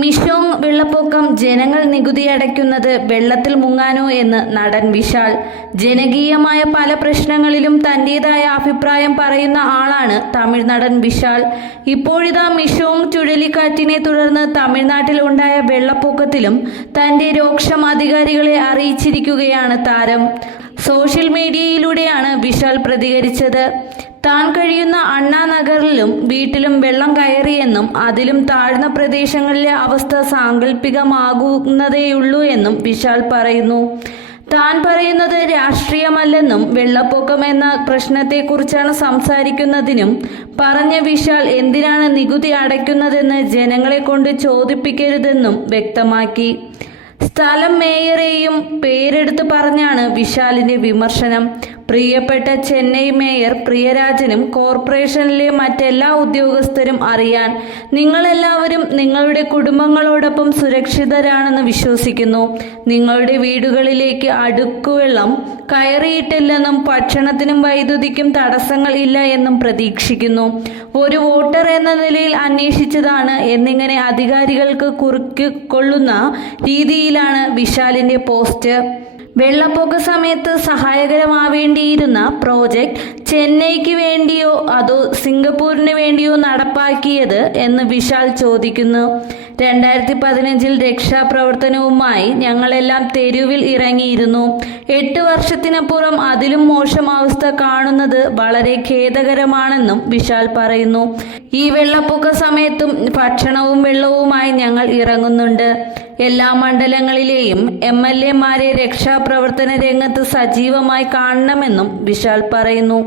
Michaung വെള്ളപ്പൊക്കം ജനങ്ങൾ നികുതി അടയ്ക്കുന്നത് വെള്ളത്തിൽ മുങ്ങാനോ എന്ന് നടൻ വിശാൽ. ജനകീയമായ പല പ്രശ്നങ്ങളിലും തന്റേതായ അഭിപ്രായം പറയുന്ന ആളാണ് തമിഴ് നടൻ വിശാൽ. ഇപ്പോഴിതാ മിഷോങ് ചുഴലിക്കാറ്റിനെ തുടർന്ന് തമിഴ്നാട്ടിൽ ഉണ്ടായ വെള്ളപ്പൊക്കത്തിലും തന്റെ രോക്ഷം അധികാരികളെ അറിയിച്ചിരിക്കുകയാണ് താരം. സോഷ്യൽ മീഡിയയിലൂടെയാണ് വിശാൽ പ്രതികരിച്ചത്. താൻ കഴിയുന്ന അണ്ണാനഗറിലും വീട്ടിലും വെള്ളം കയറിയെന്നും അതിലും താഴ്ന്ന പ്രദേശങ്ങളിലെ അവസ്ഥ സാങ്കല്പികമാകുന്നതേയുള്ളൂ എന്നും വിശാൽ പറയുന്നു. താൻ പറയുന്നത് രാഷ്ട്രീയമല്ലെന്നും വെള്ളപ്പൊക്കം എന്ന പ്രശ്നത്തെക്കുറിച്ചാണ് സംസാരിക്കുന്നതിനും പറഞ്ഞ വിശാൽ എന്തിനാണ് നികുതി അടയ്ക്കുന്നതെന്ന് ജനങ്ങളെ കൊണ്ട് ചോദിപ്പിക്കരുതെന്നും വ്യക്തമാക്കി. സ്ഥലം മേയറെയും പേരെടുത്ത് പറഞ്ഞാണ് വിശാലിന്റെ വിമർശനം. പ്രിയപ്പെട്ട ചെന്നൈ മേയർ പ്രിയരാജനും കോർപ്പറേഷനിലെ മറ്റെല്ലാ ഉദ്യോഗസ്ഥരും അറിയാൻ, നിങ്ങളെല്ലാവരും നിങ്ങളുടെ കുടുംബങ്ങളോടൊപ്പം സുരക്ഷിതരാണെന്ന് വിശ്വസിക്കുന്നു. നിങ്ങളുടെ വീടുകളിലേക്ക് അടുക്കുവെള്ളം കയറിയിട്ടില്ലെന്നും ഭക്ഷണത്തിനും വൈദ്യുതിക്കും തടസ്സങ്ങൾ ഇല്ല എന്നും പ്രതീക്ഷിക്കുന്നു. ഒരു വോട്ടർ എന്ന നിലയിൽ അന്വേഷിച്ചതാണ് എന്നിങ്ങനെ അധികാരികൾക്ക് കുറുക്കിക്കൊള്ളുന്ന രീതിയിലാണ് വിശാലിന്റെ പോസ്റ്റ്. വെള്ളപ്പൊക്ക സമയത്ത് സഹായകരമാവേണ്ടിയിരുന്ന പ്രോജക്റ്റ് ചെന്നൈക്ക് വേണ്ടിയോ അതോ സിംഗപ്പൂരിന് വേണ്ടിയോ നടപ്പാക്കിയത് എന്ന് വിശാൽ ചോദിക്കുന്നു. 2015 രക്ഷാപ്രവർത്തനവുമായി ഞങ്ങളെല്ലാം തെരുവിൽ ഇറങ്ങിയിരുന്നു. 8 വർഷത്തിനപ്പുറം അതിലും മോശം അവസ്ഥ കാണുന്നത് വളരെ ഖേദകരമാണെന്നും വിശാൽ പറയുന്നു. ഈ വെള്ളപ്പൊക്ക സമയത്തും ഭക്ഷണവും വെള്ളവുമായി ഞങ്ങൾ ഇറങ്ങുന്നുണ്ട്. എല്ലാ മണ്ഡലങ്ങളിലെയും MLA മാരെ രക്ഷാപ്രവർത്തന രംഗത്ത് സജീവമായി കാണണമെന്നും വിശാൽ പറയുന്നു.